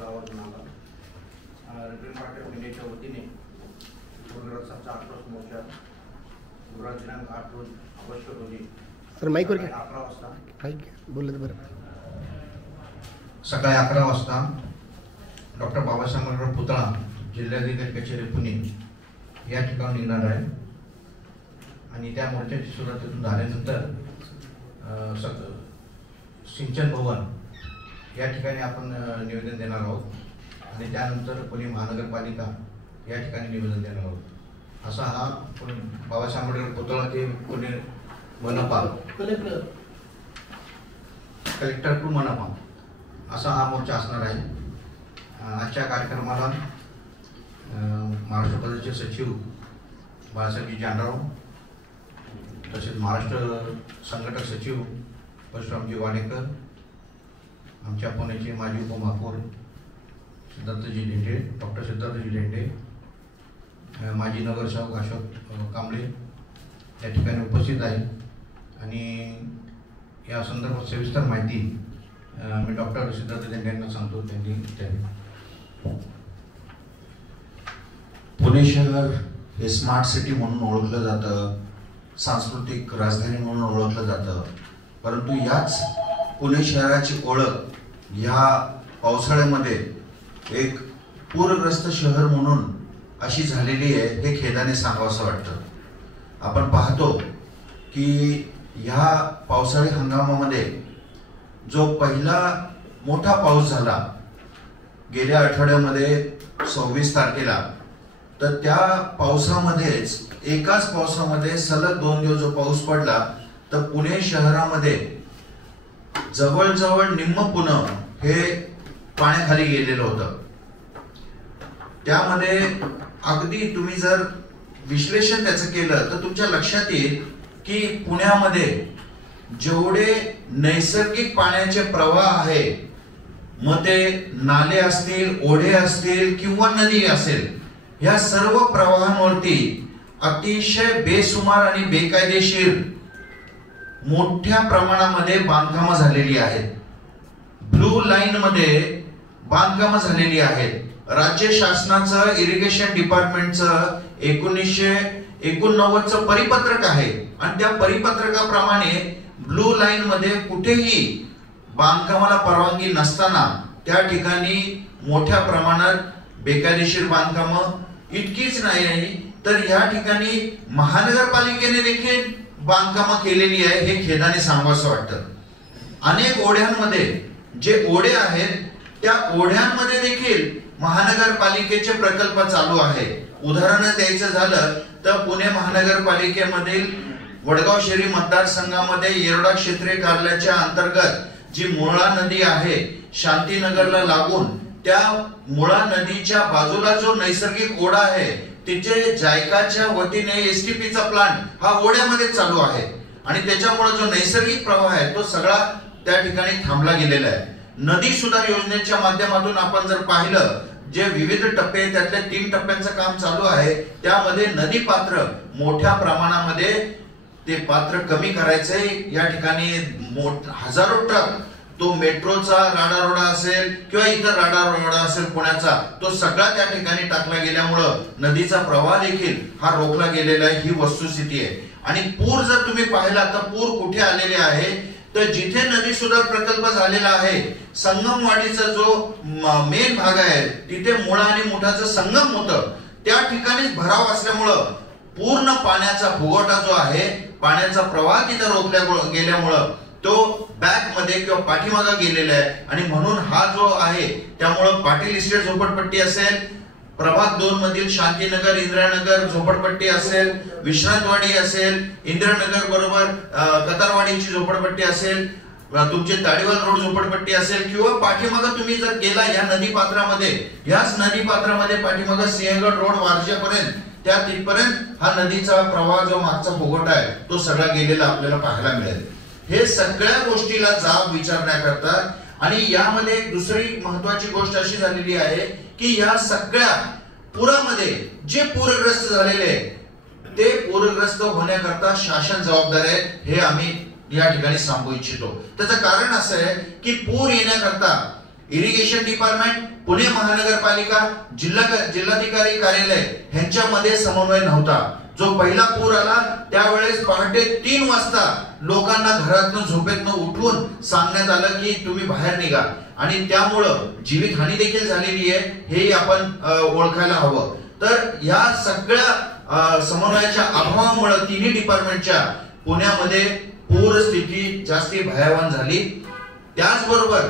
गावातून आला. Return party of इंडियाच्या वतीने पूरग्रस्तांचा आक्रोश मोर्चा गुरुवार दिनांक 8 रोज ऑगस्ट रोजी सकाळी 11 वाजता सकाळी 11 वाजता डॉक्टर बाबासाहेब आंबेडकर पुतळा जिल्हाधिकारी कचेरी पुणे या ठिकाणी निघणार आहे. आणि त्या मोर्चाची सुरुवात तिथून झाल्यानंतर सिंचन भवन या ठिकाणी आपण निवेदन देणार आहोत आणि त्यानंतर पुणे महानगरपालिका या ठिकाणी निवेदन देणार आहोत. असा हा बाबासाहेब आंबेडकर पुतळा ते पुणे मनपा कलेक्टर टू मनपा असा हा मोर्चा असणार आहे. आजच्या कार्यक्रमाला महाराष्ट्र प्रदेशचे सचिव बाळासाहेबजी जानराव, तसेच महाराष्ट्र संघटक सचिव परशुरामजी वाडेकर, आमच्या पुण्याचे माजी उपमहापौर सिद्धार्थजी लेंडे, डॉक्टर सिद्धार्थजी लेंडे, माजी नगरसेवक अशोक कांबळे या ठिकाणी उपस्थित आहे. आणि या संदर्भात सविस्तर माहिती मी डॉक्टर सिद्धार्थ लेंडे यांना सांगतो. त्यांनी पुणे शहर हे स्मार्ट सिटी म्हणून ओळखलं जातं, सांस्कृतिक राजधानी म्हणून ओळखलं जातं. परंतु याच पुणे शहराची ओळख ह्या पावसाळ्यामध्ये एक पूरग्रस्त शहर म्हणून अशी झालेली आहे, हे खेदाने सांगावंसं वाटतं. आपण पाहतो की ह्या पावसाळी हंगामामध्ये जो पहिला मोठा पाऊस झाला गेल्या आठवड्यामध्ये 26 तारखेला, तर त्या पावसामध्येच एकाच पावसामध्ये सलग 2 दिवस जो पाऊस पडला तर पुणे शहरामध्ये जवळजवळ निम्म पुणे हे पाण्याखाली गेलेलं होतं. त्यामध्ये अगदी तुम्ही जर विश्लेषण त्याचं केलं तर तुमच्या लक्षात येईल की पुण्यामध्ये जेवढे नैसर्गिक पाण्याचे प्रवाह आहे, मग ते नाले असतील, ओढे असतील किंवा नदी असेल, या सर्व प्रवाहांवरती अतिशय बेसुमार आणि बेकायदेशीर मोठ्या प्रमाणामध्ये बांधकामं झालेली आहेत. ब्लू लाईन मध्ये बांधकामं झालेली आहेत. राज्य शासनाचं इरिगेशन डिपार्टमेंटचं 1989चं परिपत्रक आहे आणि त्या परिपत्रकाप्रमाणे ब्लू लाईन मध्ये कुठेही बांधकामाला परवानगी नसताना त्या ठिकाणी मोठ्या प्रमाणात बेकायदेशीर बांधकामं, इतकीच नाही तर या ठिकाणी महानगरपालिकेने देखील बांधकामं केलेली आहे, हे खेदाने सांगावंसं वाटतं. अनेक ओढ्यांमध्ये जे ओढे आहेत त्या ओढ्यांमध्ये देखील महानगरपालिकेचे प्रकल्प चालू आहे. उदाहरण द्यायचं झालं तर पुणे महानगरपालिकेमधील वडगाव शहरी मतदारसंघामध्ये येरवडा क्षेत्रीय कार्यालयाच्या अंतर्गत जी मुळा नदी आहे, शांतीनगरला लागून त्या मुळा नदीच्या बाजूला जो नैसर्गिक ओढा आहे तिचे जायकाच्या वतीने एसटीपीचा प्लांट हा ओढ्यामध्ये चालू आहे आणि त्याच्यामुळे जो नैसर्गिक प्रवाह आहे तो सगळा त्या ठिकाणी थांबला गेलेला आहे. नदी सुधार योजनेच्या माध्यमातून आपण जर पाहिलं, जे विविध टप्पे त्यातल्या 3 टप्प्यांचं काम चालू आहे, त्यामध्ये नदी पात्र मोठ्या प्रमाणामध्ये ते पात्र कमी करायचंय. या ठिकाणी हजारो ट्रक, तो मेट्रोचा राडारोडा असेल किंवा इतर राडारोडा असेल पुण्याचा, तो सगळा त्या ठिकाणी टाकला गेल्यामुळं नदीचा प्रवाह देखील हा रोखला गेलेला आहे. ही वस्तुस्थिती आहे. आणि पूर जर तुम्ही पाहिला तर पूर कुठे आलेले आहे तर जिथे नदी सुधार प्रकल्प झालेला आहे, संगमवाडीचा जो मेन भाग आहे तिथे मुळा आणि मुठाचं संगम होतं, त्या ठिकाणीच भराव असल्यामुळं पूर्ण पाण्याचा फुगवटा जो आहे, पाण्याचा प्रवाह तिथे रोखल्या गेल्यामुळं तो बॅक मध्ये किंवा पाठीमागे गेलेला आहे. आणि म्हणून हा जो आहे त्यामुळं पाटील इस्टेट झोपडपट्टी असेल, प्रभाग 2 मधील शांतीनगर, इंदिरानगर झोपडपट्टी असेल, विश्रांतवाडी असेल, इंदिरानगर बरोबर कतारवाडीची झोपडपट्टी असेल, तुमचे ताडीवाल रोड झोपडपट्टी असेल किंवा पाठीमागे तुम्ही जर गेला या नदीपात्रामध्ये, याच नदीपात्रामध्ये पाठीमागे सिंहगड रोड वारजेपर्यंत त्या तिथपर्यंत हा नदीचा प्रवाह जो मागचा फुगवटा आहे तो सगळा गेलेला आपल्याला पाहायला मिळेल. हे सगळ्या गोष्टीला जाब विचारण्याकरता. आणि यामध्ये एक दुसरी महत्वाची गोष्ट अशी झालेली आहे की या सगळ्या पुरामध्ये जे पूरग्रस्त झालेले ते पूरग्रस्त होण्याकरता शासन जबाबदार आहे, हे आम्ही या ठिकाणी सांगू इच्छितो. त्याचं कारण असं आहे की पूर येण्याकरता इरिगेशन डिपार्टमेंट, पुणे महानगरपालिका, जिल्हाधिकारी कार्यालय ह्यांच्यामध्ये समन्वय नव्हता. जो पहिला पूर आला त्यावेळेस पहाटे 3 वाजता लोकांना घरातून झोपेतनं उठवून सांगण्यात आलं की तुम्ही बाहेर निघा, आणि त्यामुळं जीवितहानी देखील झालेली आहे हे आपण ओळखायला हवं. तर या सगळ्या समन्वयाच्या अभावामुळे तिन्ही डिपार्टमेंटच्या पुण्यामध्ये पूर स्थिती जास्ती भयावह झाली. त्याचबरोबर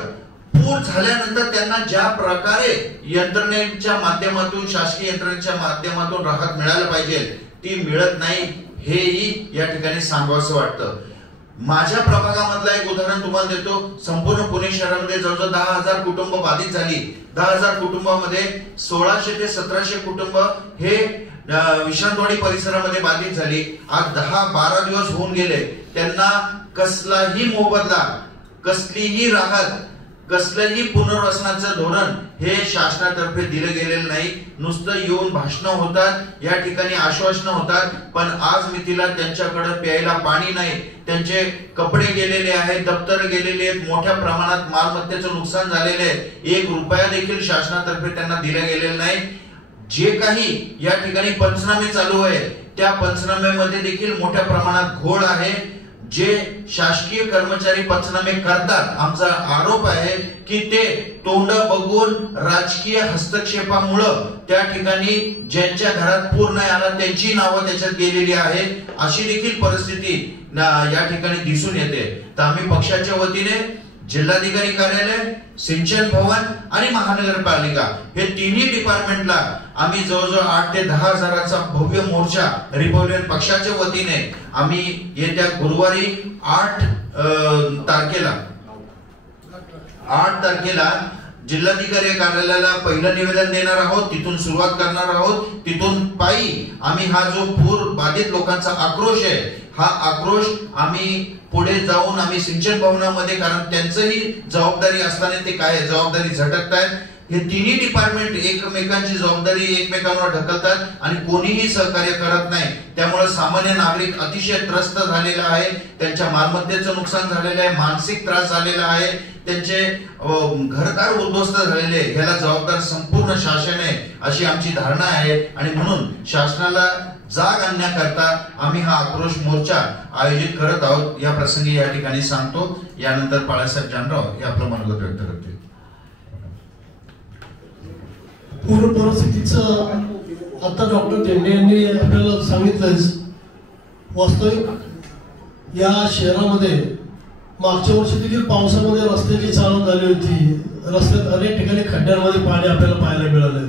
पूर झाल्यानंतर त्यांना ज्या प्रकारे यंत्रणेच्या माध्यमातून, शासकीय यंत्रणेच्या माध्यमातून राहत मिळायला पाहिजे ती मिळत नाही, हेही या ठिकाणी सांगावंसं वाटतं. माझ्या प्रभागामधलं एक उदाहरण तुम्हाला देतो. संपूर्ण पुणे शहरामध्ये जवळजवळ 10,000 कुटुंब बाधित झाली. 10,000 कुटुंबामध्ये 1600 ते 1700 कुटुंब हे विश्रांतवाडी परिसरामध्ये बाधित झाली. आज 10-12 दिवस होऊन गेले. त्यांना कसलाही मोबदला, कसलीही राहत, कसलंही पुनर्वसनाचं धोरण हे शासनातर्फे दिलं गेलेलं नाही. नुसतं येऊन भाषणं होतात, या ठिकाणी आश्वासनं होतात, पण आज मितीला त्यांच्याकडे प्यायला पाणी नाही. त्यांचे कपडे गेलेले आहेत, दप्तर गेलेले आहेत, मोठ्या प्रमाणात मालमत्तेचं नुकसान झालेलं आहे. 1 रुपया देखील शासनातर्फे त्यांना दिला गेलेला नाही. जे काही या ठिकाणी पंचनामे चालू आहे त्या पंचनाम्यामध्ये देखील मोठ्या प्रमाणात घोळ आहे. जे शासकीय कर्मचारी पंचनामे करतात, आमचा आरोप आहे की ते तोंड बघून राजकीय हस्तक्षेपामुळे त्या ठिकाणी ज्यांच्या घरात पूर नाही आला त्यांची नावं त्याच्यात गेलेली आहेत, अशी देखील परिस्थिती या ठिकाणी दिसून येते. तर आम्ही पक्षाच्या वतीने जिल्हाधिकारी कार्यालय, सिंचन भवन आणि महानगरपालिका हे तिन्ही डिपार्टमेंटला आम्ही जवळजवळ 8 ते 10 हजाराचा भव्य मोर्चा रिपब्लिकन पक्षाच्या वतीने आम्ही येत्या गुरुवारी 8 तारखेला जिल्हाधिकारी कार्यालयाला पहिलं निवेदन देणार आहोत. तिथून सुरुवात करणार आहोत. तिथून पायी आम्ही हा जो पूर बाधित लोकांचा आक्रोश आहे, हा आक्रोश आम्ही पुढे जाऊन आम्ही सिंचन भवनामध्ये, कारण त्यांचंही जबाबदारी असताना ते काय जबाबदारी झटकतायत. हे तिन्ही डिपार्टमेंट एकमेकांची जबाबदारी एकमेकांवर ढकलतात आणि कोणीही सहकार्य करत नाही. त्यामुळे सामान्य नागरिक अतिशय त्रस्त झालेला आहे. त्यांच्या मालमत्तेचं नुकसान झालेलं आहे, मानसिक त्रास झालेला आहे, त्यांचे घरदार उद्ध्वस्त झालेले. ह्याला जबाबदार संपूर्ण शासन आहे अशी आमची धारणा आहे. आणि म्हणून शासनाला जाग आणण्याकरता आम्ही हा आक्रोश मोर्चा आयोजित करत आहोत. या प्रसंगी या ठिकाणी सांगतो. यानंतर बाळासाहेब जानराव हे आपलं मनोगत व्यक्त करतील. पूर परिस्थितीचं आता डॉक्टर धेंडे यांनी आपल्याला सांगितलंच. वास्तविक या शहरामध्ये मागच्या वर्षी देखील पावसामध्ये रस्त्याची चालण झाली होती. रस्त्यात अनेक ठिकाणी खड्ड्यांमध्ये पाणी आपल्याला पाहायला मिळालं.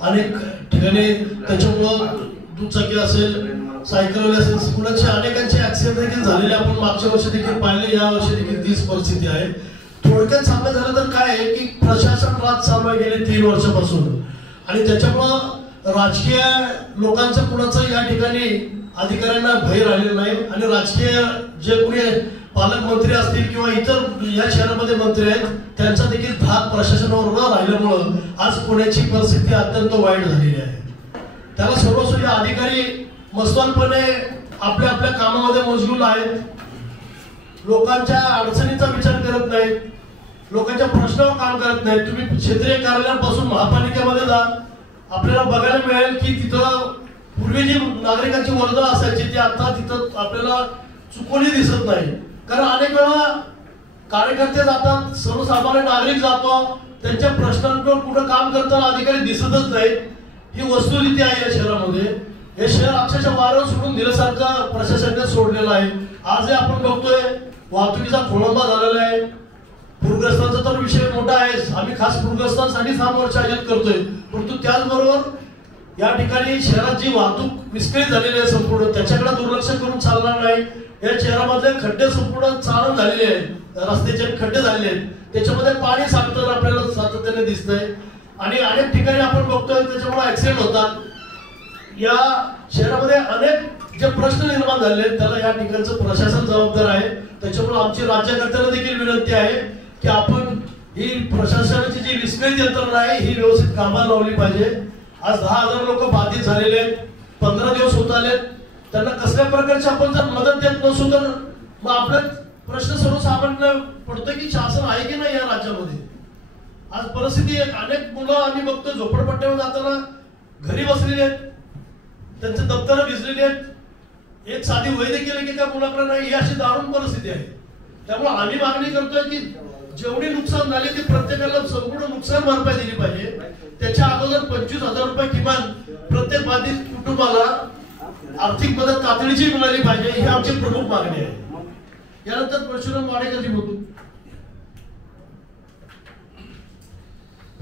अनेक ठिकाणी त्याच्यामुळं दुचाकी असेल, सायकलवाले असेल, कुणाचे अनेकांचे ऍक्सिडेंट देखील झालेले आपण मागच्या वर्षी देखील पाहिले. या वर्षी देखील तीच परिस्थिती आहे. थोडक्यात सांगायचं झालं तर काय आहे की प्रशासन रात चालू आहे गेले 3 वर्षापासून, आणि त्याच्यामुळं राजकीय लोकांचं कुणाचं या ठिकाणी अधिकाऱ्यांना भय राहिलेला नाही. आणि राजकीय जे कोणी पालकमंत्री असतील किंवा इतर या शहरामध्ये मंत्री आहेत त्यांचा देखील धाक प्रशासनावर न राहिल्यामुळं आज पुण्याची परिस्थिती अत्यंत वाईट झालेली आहे. त्याला सर्वस्वी अधिकारी मस्तवालपणे आपल्या आपल्या कामामध्ये मशगूल आहेत. लोकांच्या अडचणीचा विचार करत नाहीत, लोकांच्या प्रश्नावर काम करत नाहीत. तुम्ही क्षेत्रीय कार्यालयापासून महापालिकेमध्ये जा, आपल्याला बघायला मिळेल की तिथं पूर्वी जी नागरिकांची वर्दळ असायची ती आता तिथं आपल्याला चुकवली दिसत नाही. कारण अनेक वेळा कार्यकर्ते जातात, सर्वसामान्य नागरिक जातो, त्यांच्या प्रश्नांवर कुठं काम करताना अधिकारी दिसतच नाहीत. ही वस्तुस्थिती आहे या शहरामध्ये. हे शहर अक्षरशः वारं सोडून दिल्यासारखं प्रशासनाने सोडलेलं आहे. आज आपण बघतोय वाहतुकीचा खोळंबा झालेला आहे. पूरग्रस्तांचा तर विषय मोठा आहे. आम्ही खास पूरग्रस्तांसाठी 3 वर्ष आयोजित करतोय. परंतु त्याचबरोबर या ठिकाणी शहरात जी वाहतूक विस्कळीत झालेली आहे संपूर्ण, त्याच्याकडे दुर्लक्ष करून चालणार नाही. या शहरामधले खड्डे संपूर्ण चालून झालेले आहेत, रस्त्याचे खड्डे झालेले आहेत, त्याच्यामध्ये पाणी साठतं आपल्याला सातत्याने दिसतंय. आणि अनेक ठिकाणी आपण बघतोय त्याच्यामुळे ऍक्सिडेंट होतात. या शहरामध्ये अनेक जे प्रश्न निर्माण झाले आहेत त्याला या ठिकाणचं प्रशासन जबाबदार आहे. त्याच्यामुळे आमची राज्यकर्त्यांना देखील विनंती आहे की आपण ही प्रशासनाची जी विस्कळीत यंत्रणा आहे ही व्यवस्थित कामाला लावली पाहिजे. आज 10,000 लोक बाधित झालेले आहेत, 15 दिवस होत आलेत. त्यांना कसल्या प्रकारची आपण जर मदत देत नसू तर मग आपला प्रश्न सर्वसामान्य पडतो की शासन आहे की नाही या राज्यामध्ये. आज परिस्थिती आहे, अनेक मुलं आम्ही बघतो झोपडपट्ट्यावर जाताना घरी बसलेले आहेत, त्यांचे दप्तर भिजलेले आहेत, एक साधी वय देखील की त्या मुलाकडे नाही, ही अशी दारुण परिस्थिती आहे. त्यामुळे आम्ही मागणी करतोय की जेवढे नुकसान झाले ते प्रत्येकाला संपूर्ण नुकसान भरपाई दिली पाहिजे. त्याच्या अगोदर 25,000 रुपये किमान प्रत्येक बाधित कुटुंबाला आर्थिक मदत तातडीची मिळाली पाहिजे, ही आमची प्रमुख मागणी आहे. यानंतर परशुराम वाडेकरजी बोलू.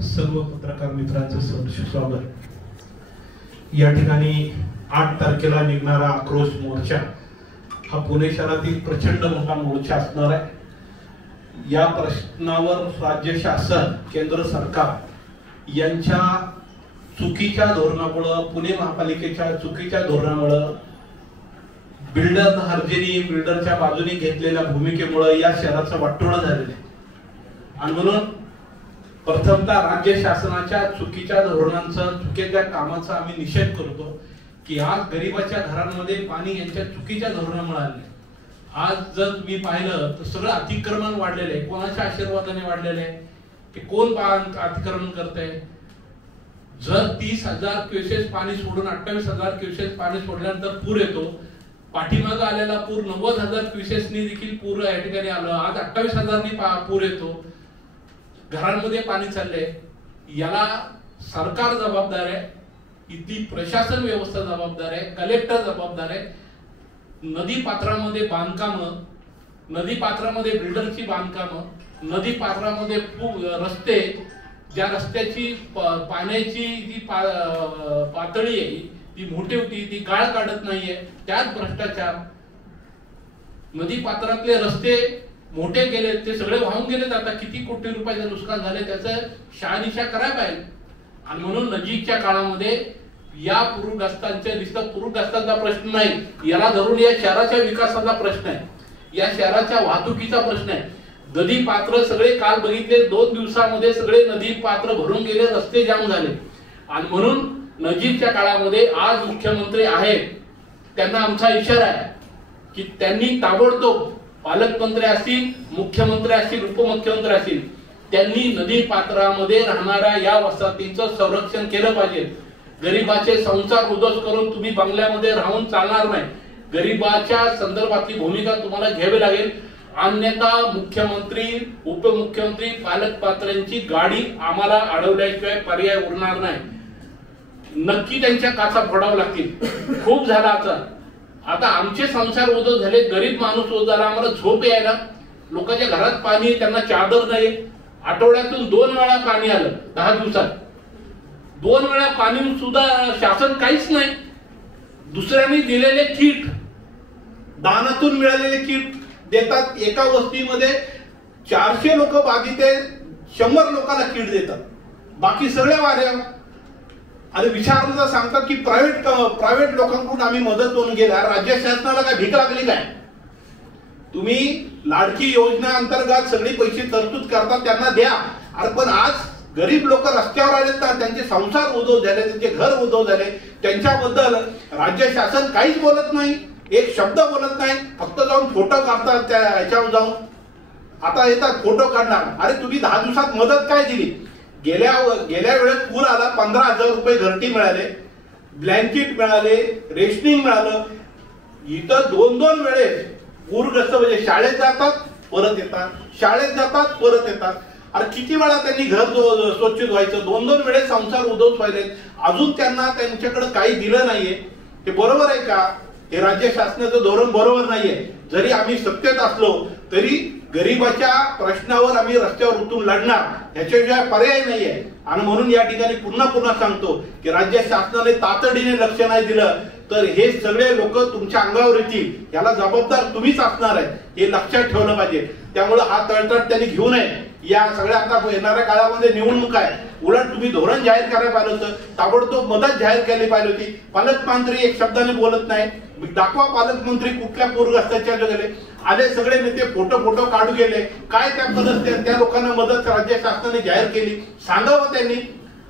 सर्व पत्रकार मित्रांचं सहर्ष स्वागत. या ठिकाणी 8 तारखेला निघणारा आक्रोश मोर्चा हा पुणे शहरातील प्रचंड मोठा मोर्चा असणार आहे. या प्रश्नावर राज्य शासन, केंद्र सरकार यांच्या चुकीच्या धोरणामुळे, पुणे महापालिकेच्या चुकीच्या धोरणामुळे, बिल्डर हर्जेनी बिल्डरच्या बाजूने घेतलेल्या भूमिकेमुळे या शहराचं वाटोळं झालेलं आहे. आणि म्हणून प्रथमतः राज्य शासनाच्या चुकीच्या धोरणांचा, चुकीच्या कामाचा आम्ही निषेध करतो की आज गरिबाच्या घरांमध्ये पाणी यांच्या चुकीच्या धोरणामुळे आले. आज जर तुम्ही पाहिलं तर सगळं अतिक्रमण वाढलेलं आहे. कोणाच्या आशीर्वादाने वाढलेलं आहे, की कोण अतिक्रमण करतंय. जर 30,000 क्युसेस पाणी सोडून 28,000 क्युसेस पाणी सोडल्यानंतर पूर येतो. पाठीमागं आलेला पूर 90,000 क्युसेसनी देखील पूर या ठिकाणी आलं. आज 28,000नी पूर येतो. घरांमध्ये पाणी चाललंय. याला सरकार जबाबदार आहे, इथली प्रशासन व्यवस्था जबाबदार आहे, कलेक्टर जबाबदार आहे. नदी पात्रामध्ये बांधकामं, नदी पात्रामध्ये बिल्डरची बांधकामं, नदी पात्रामध्ये रस्ते, ज्या रस्त्याची पाण्याची जी पातळी आहे ती मोठी होती, ती गाळ काढत नाहीये, त्यात भ्रष्टाचार. नदी पात्रातले रस्ते मोठे गेले, ते सगळे वाहून गेलेत. आता किती कोटी रुपयाचं नुकसान झाले त्याचं शहानिशा करायला पाहिजे. आणि म्हणून नजीकच्या काळामध्ये या पूरग्रस्तांच्या नुसतं पूरग्रस्तांचा प्रश्न नाही, याला धरून या शहराच्या विकासाचा प्रश्न आहे, या शहराच्या वाहतुकीचा प्रश्न आहे. नदी पात्र सगळे काल बघितले, 2 दिवसामध्ये सगळे नदी पात्र भरून गेले, रस्ते जाम झाले. आणि म्हणून नजीकच्या काळामध्ये आज मुख्यमंत्री आहेत, त्यांना आमचा इशारा आहे की त्यांनी ताबडतोब, पालकमंत्री असतील, मुख्यमंत्री असतील, उपमुख्यमंत्री असतील, त्यांनी नदी पात्रामध्ये राहणाऱ्या या वसाहतींचं संरक्षण केलं पाहिजे. गरीबाचे संसार उद्ध्वस्त करून तुम्ही बंगल्यामध्ये राहून चालणार नाही. गरीबाच्या संदर्भातली भूमिका तुम्हाला घ्यावी लागेल. अन्यथा मुख्यमंत्री, उपमुख्यमंत्री, पालकमंत्र्यांची गाडी आम्हाला अडवल्याशिवाय पर्याय उरणार नाही. नक्की त्यांच्या काचा फोडावं लागतील. खूप झाला आता आमचे संसार उद्ध्वस्त झाले, गरीब माणूस उद्ध्वस्त झाला, आम्हाला झोप यायला, लोकांच्या घरात पाणी, त्यांना चादर नाही. आठवड्यातून 2 वेळा पाणी आलं 10 दिवसात. 2 वेळा पाणी सुद्धा शासन काहीच नाही. दुसऱ्यांनी दिलेले किट, दानातून मिळालेले किट देतात. एका वस्तीमध्ये 400 लोक बाधित आहे, 100 लोकांना किट देतात, बाकी सगळ्या वाऱ्या. आणि विचारलं तर सांगतात की प्रायव्हेट लोकांकडून आम्ही मदत होऊन गेल्या. राज्य शासनाला काय भीक लागली काय? तुम्ही लाडकी योजना अंतर्गत सगळे पैसे तरतूद करतात, त्यांना द्या. अरे पण आज गरीब लोक रस्त्यावर आलेत ना, त्यांचे संसार उद्ध्वस्त झाले, त्यांचे घर उद्ध्वस्त झाले, त्यांच्याबद्दल राज्य शासन काहीच बोलत नाही, एक शब्द बोलत नाही. फक्त जाऊन फोटो काढतात, त्या ह्याच्यावर जाऊन आता येतात फोटो काढणार. अरे तुम्ही 10 दिवसात मदत काय दिली? गेल्या वेळेस पूर आला, 15,000 रुपये घरटी मिळाले, ब्लँकेट मिळाले, रेशनिंग मिळालं. इथं 2-2 वेळेस पूरग्रस्त म्हणजे शाळेत जातात परत येतात, शाळेत जातात परत येतात. अरे किती वेळा त्यांनी घर स्वच्छ धुवायचं, 2-2 वेळेस संसार उद्ध्वस्त व्हायले, अजून त्यांना त्यांच्याकडे काही दिलं नाहीये. हे बरोबर आहे का? हे राज्य शासनाचं धोरण बरोबर नाहीये. जरी आम्ही सत्तेत असलो तरी गरीबाच्या प्रश्नावर आम्ही रस्त्यावर उतरून लढणार, ह्याच्याशिवाय पर्याय नाहीये. आणि म्हणून या ठिकाणी पुन्हा सांगतो की राज्य शासनाने तातडीने लक्ष नाही दिलं तर हे सगळे लोक तुमच्या अंगावर येतील. याला जबाबदार तुम्हीच असणार आहे, हे लक्षात ठेवलं पाहिजे. त्यामुळे हा तळतळ त्यांनी घेऊ नये. या सगळ्या आता येणाऱ्या काळामध्ये निवडणूक आहे, उलट तुम्ही धोरण जाहीर करायला पाहिजे होतं, ताबडतोब मदत जाहीर केली पाहिजे होती. पालकमंत्री एक शब्दाने बोलत नाही. दाखवा पालकमंत्री कुठल्या पूरग्रस्ताच्या गेले, आले सगळे नेते फोटो काढू गेले. काय त्या मदत, त्या लोकांना मदत राज्य शासनाने जाहीर केली सांगावं त्यांनी.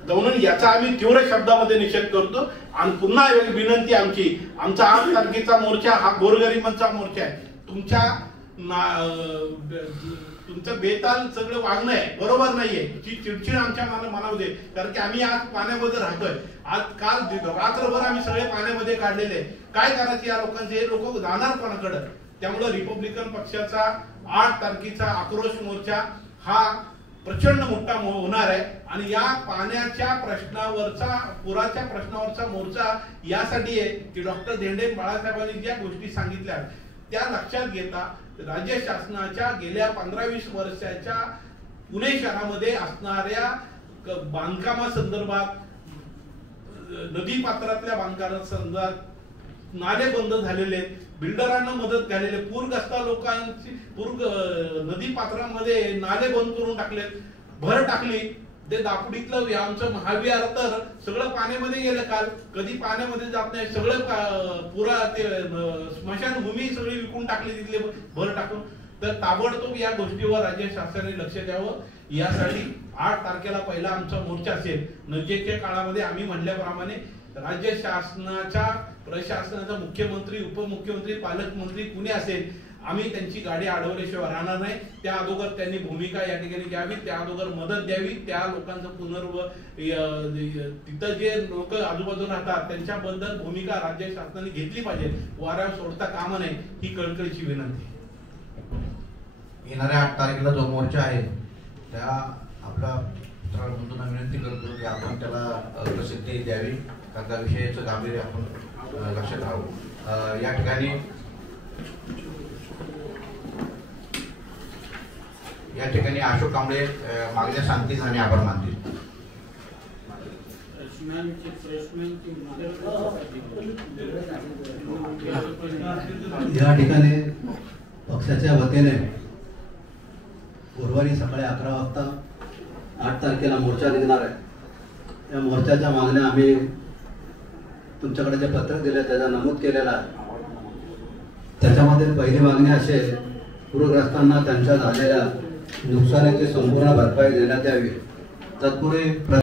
म्हणून याचा आम्ही तीव्र शब्दामध्ये निषेध करतो. आणि पुन्हा एक विनंती आमची, आमचा 8 तारखेचा मोर्चा हा गोरगरिबांचा मोर्चा आहे. तुमच्या तुमचं बेताल सगळं वागणं आहे बरोबर नाहीये, जी चिडचिड आमच्या मनामध्ये, कारण की आम्ही आज पाण्यामध्ये राहतोय, आज काल रात्रभर आम्ही सगळे पाण्यामध्ये काढलेले, काय करायचे या लोकांचे, हे लोक जाणार कोणाकडे. त्यामुळे रिपब्लिकन पक्षाचा 8 तारखेचा आक्रोश मोर्चा हा प्रचंड मोठा होणार आहे आणि या पाण्याच्या प्रश्नावरचा, पुराच्या प्रश्नावरचा मोर्चा यासाठी आहे की डॉक्टर धेंडे बाळासाहेबांनी ज्या गोष्टी सांगितल्या त्या लक्षात घेता राज्य शासनाच्या गेल्या 15-20 वर्षाच्या पुणे शहरामध्ये असणाऱ्या बांधकामासंदर्भात, नदी पात्रातल्या बांधकामासंदर्भात नाले बंद झालेले, बिल्डरांना मदत झालेले, पूरग्रस्त लोकांची नदी पात्रामध्ये नाले बंद करून टाकलेत, भर टाकली. ते दापोडीतलं आमचं महाविहार तर सगळं पाण्यामध्ये गेलं, काल कधी पाण्यामध्ये जात नाही, सगळं पुरा ते स्मशानभूमी सगळी विकून टाकली तिथले भर टाकून. तर ताबडतोब या गोष्टीवर राज्य शासनाने लक्ष द्यावं. यासाठी 8 तारखेला पहिला आमचा मोर्चा असेल. नजीकच्या काळामध्ये आम्ही म्हणल्याप्रमाणे राज्य शासनाच्या, प्रशासनाचा मुख्यमंत्री, उपमुख्यमंत्री, पालकमंत्री कुणी असेल, आम्ही त्यांची गाडी अडवल्याशिवाय राहणार नाही. त्या अगोदर त्यांनी भूमिका या ठिकाणी घ्यावी, त्या अगोदर मदत द्यावी, त्या लोकांचं तिथं जे लोक आजूबाजूला राहतात त्यांच्याबद्दल भूमिका राज्य शासनाने घेतली पाहिजे. वाऱ्यावर सोडता कामा नये, ही कळकळीची विनंती. येणाऱ्या 8 तारखेला जो मोर्चा आहे त्या आपला बंधूंना विनंती करतो की आपण त्याला प्रसिद्धी द्यावी, कारण त्या विषयाचं गांभीर्य आपण लक्षात राहावं. या ठिकाणी अशोक कांबळे मागण्या सांगतील आणि आभार मानतील. या ठिकाणी पक्षाच्या वतीने गुरुवारी सकाळी 11 वाजता 8 तारखेला मोर्चा निघणार आहे. या मोर्चाच्या मागण्या आम्ही तुमच्याकडे जे पत्रक दिले त्याचा नमूद केलेला आहे. त्याच्यामध्ये पहिली मागणी अशी आहे, पूरग्रस्तांना त्यांच्या झालेल्या नुकसानाची संपूर्ण भरपाई देण्यात यावी. तत्पूर्वी